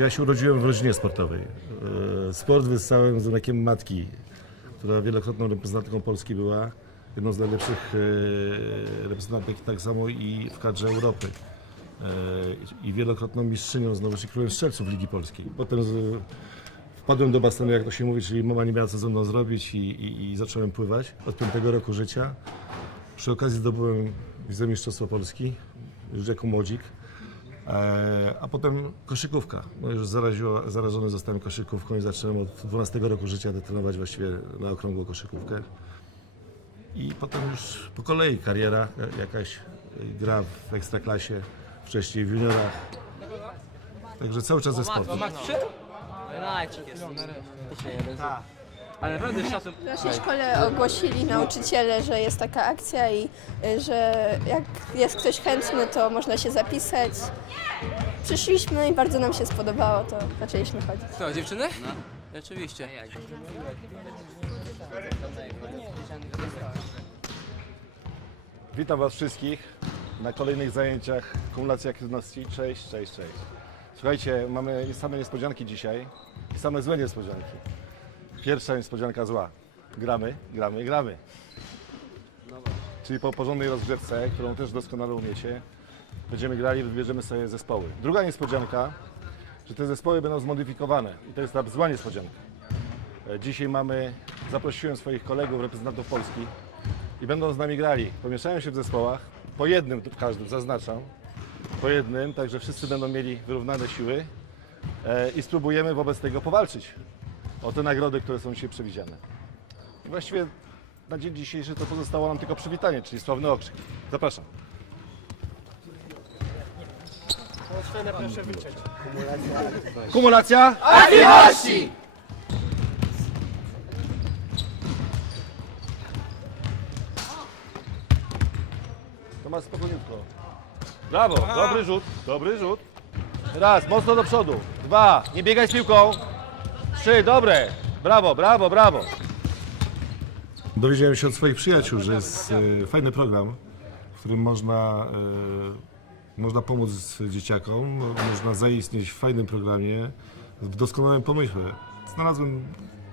ja się urodziłem w rodzinie sportowej. E, Sport wyssałem z mlekiem matki, która wielokrotną reprezentantką Polski była. Jedną z najlepszych e, reprezentantek tak samo i w kadrze Europy. E, I wielokrotną mistrzynią znowu i królem strzelców Ligi Polskiej. Potem z, wpadłem do basenu, jak to się mówi, czyli mama nie miała co ze mną zrobić i, i, i zacząłem pływać od piątego roku życia. Przy okazji zdobyłem wicemistrzostwo Polski już jako młodzik. E, A potem koszykówka. No już zaraziło, zarażony zostałem koszykówką i zacząłem od 12 roku życia trenować właściwie na okrągłą koszykówkę. I potem już po kolei kariera jakaś, gra w ekstraklasie, wcześniej w juniorach. Także cały czas ze sportem. Ale naprawdę z czasem W naszej szkole ogłosili nauczyciele, że jest taka akcja i y, że jak jest ktoś chętny, to można się zapisać. Przyszliśmy i bardzo nam się spodobało, to zaczęliśmy chodzić. Co, dziewczyny? No. Oczywiście. Witam Was wszystkich na kolejnych zajęciach kumulacji aktywności. Cześć, cześć, cześć. Słuchajcie, mamy same niespodzianki dzisiaj i same złe niespodzianki. Pierwsza niespodzianka zła. Gramy, gramy, gramy. Czyli po porządnej rozgrzewce, którą też doskonale umiecie, będziemy grali, wybierzemy sobie zespoły. Druga niespodzianka, że te zespoły będą zmodyfikowane i to jest ta zła niespodzianka. E, Dzisiaj mamy, zaprosiłem swoich kolegów, reprezentantów Polski i będą z nami grali. Pomieszają się w zespołach, po jednym w każdym, zaznaczam, po jednym, także wszyscy będą mieli wyrównane siły e, i spróbujemy wobec tego powalczyć o te nagrody, które są dzisiaj przewidziane. I właściwie na dzień dzisiejszy to pozostało nam tylko przywitanie, czyli sławny okrzyk. Zapraszam. Kumulacja? To masz spokojniutko. Brawo, dobry rzut, dobry rzut. Raz, mocno do przodu. Dwa, nie biegaj z piłką. Trzy, dobre. Brawo, brawo, brawo. Dowiedziałem się od swoich przyjaciół, że jest e, fajny program, w którym można, e, można pomóc dzieciakom, można zaistnieć w fajnym programie, w doskonałym pomyśle. Znalazłem,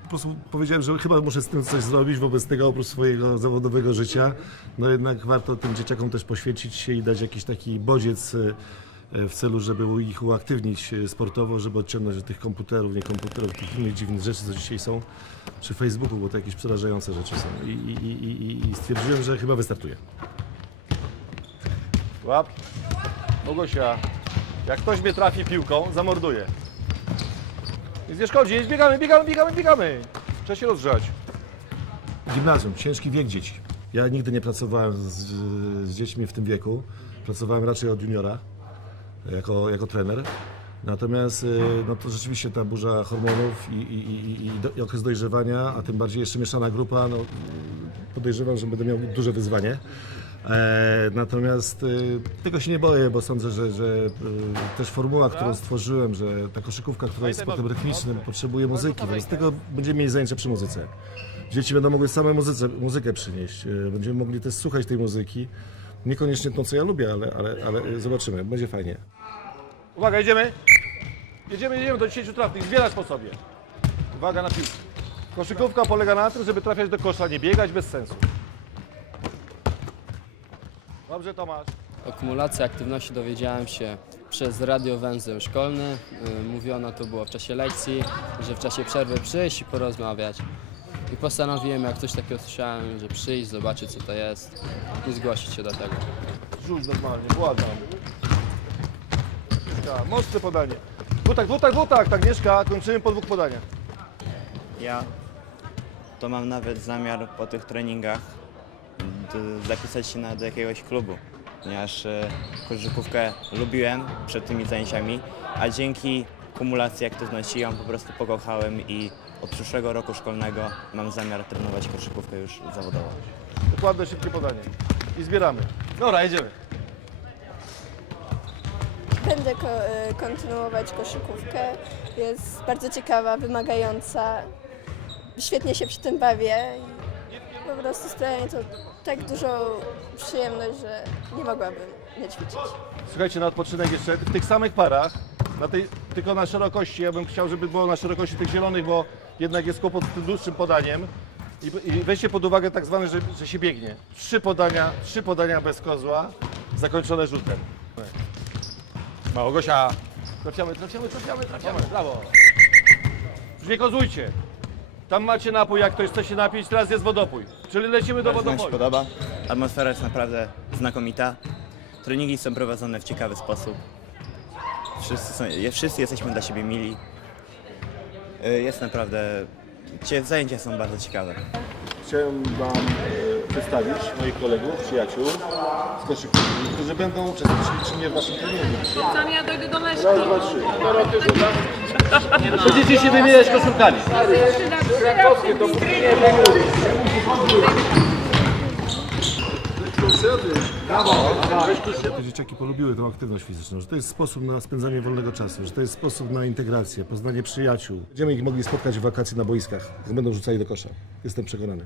po prostu powiedziałem, że chyba muszę z tym coś zrobić wobec tego oprócz swojego zawodowego życia. No jednak warto tym dzieciakom też poświęcić się i dać jakiś taki bodziec e, w celu, żeby ich uaktywnić e, sportowo, żeby odciągnąć od tych komputerów, nie komputerów, tych innych dziwnych rzeczy, co dzisiaj są przy Facebooku, bo to jakieś przerażające rzeczy są. I, i, i, i- stwierdziłem, że chyba wystartuje. Łap. Bogusia, jak ktoś mnie trafi piłką, zamorduje. Nic nie szkodzi, biegamy, biegamy, biegamy, biegamy. Trzeba się rozgrzać. Gimnazjum, ciężki wiek dzieci. Ja nigdy nie pracowałem z, z dziećmi w tym wieku. Pracowałem raczej od juniora jako, jako trener. Natomiast y, no to rzeczywiście ta burza hormonów i, i, i, i, do, i okres dojrzewania, a tym bardziej jeszcze mieszana grupa, no, podejrzewam, że będę miał duże wyzwanie. E, natomiast y, tego się nie boję, bo sądzę, że, że y, też formuła, którą stworzyłem, że ta koszykówka, która jest sportem rytmicznym, potrzebuje muzyki, wobec tego będziemy mieli zajęcia przy muzyce. Dzieci będą mogły same muzyce, muzykę przynieść, y, będziemy mogli też słuchać tej muzyki. Niekoniecznie tą, co ja lubię, ale, ale, ale zobaczymy, będzie fajnie. Uwaga, jedziemy. Jedziemy, jedziemy do 10 trafnych, zbierać po sobie. Uwaga na piłkę. Koszykówka polega na tym, żeby trafiać do kosza, nie biegać bez sensu. Dobrze, Tomasz. O kumulacji aktywności dowiedziałem się przez radio węzeł szkolny. Y, Mówiono to było w czasie lekcji, że w czasie przerwy przyjść i porozmawiać. I postanowiłem, jak coś takiego słyszałem, że przyjść, zobaczyć co to jest i zgłosić się do tego. Rzuć normalnie, błagam. Ja, mocne podanie. Dwutak, dwutak, dwutak, Agnieszka, kończymy po dwóch podaniach. Ja to mam nawet zamiar po tych treningach d- zapisać się na, do jakiegoś klubu, ponieważ e, koszykówkę lubiłem przed tymi zajęciami, a dzięki kumulacji aktywności ją po prostu pokochałem i od przyszłego roku szkolnego mam zamiar trenować koszykówkę już zawodowo. Dokładne, szybkie podanie. I zbieramy. Dobra, jedziemy. Będę ko- y, kontynuować koszykówkę. Jest bardzo ciekawa, wymagająca. Świetnie się przy tym bawię po prostu sprawia to tak dużo przyjemność, że nie mogłabym nie ćwiczyć. Słuchajcie, na odpoczynek jeszcze w tych samych parach Na tej, tylko na szerokości. Ja bym chciał, żeby było na szerokości tych zielonych, bo jednak jest kłopot z tym dłuższym podaniem. I, I weźcie pod uwagę tak zwane, że, że się biegnie. Trzy podania, trzy podania bez kozła, zakończone rzutem. Małgosia. Trafiamy, trafiamy, trafiamy, trafiamy. Brawo. Już nie kozujcie. Tam macie napój, jak ktoś chce się napić, teraz jest wodopój. Czyli lecimy do Bardzo nam się wodopoju. podoba. Atmosfera jest naprawdę znakomita. Treningi są prowadzone w ciekawy sposób. Wszyscy, są, je- wszyscy jesteśmy dla siebie mili. Y, Jest naprawdę... cie- Zajęcia są bardzo ciekawe. Chciałem Wam e, przedstawić moich kolegów, przyjaciół z koszykówki, którzy będą uczestniczyli czynnie w naszym treningu. Sam ja dojdę do meszki. Raz, dwa, trzy. Będziecie się wymieniać koszulkami. Krakowskie to Te dzieciaki polubiły tą aktywność fizyczną, że to jest sposób na spędzanie wolnego czasu, że to jest sposób na integrację, poznanie przyjaciół. Będziemy ich mogli spotkać w wakacje na boiskach, będą rzucali do kosza. Jestem przekonany.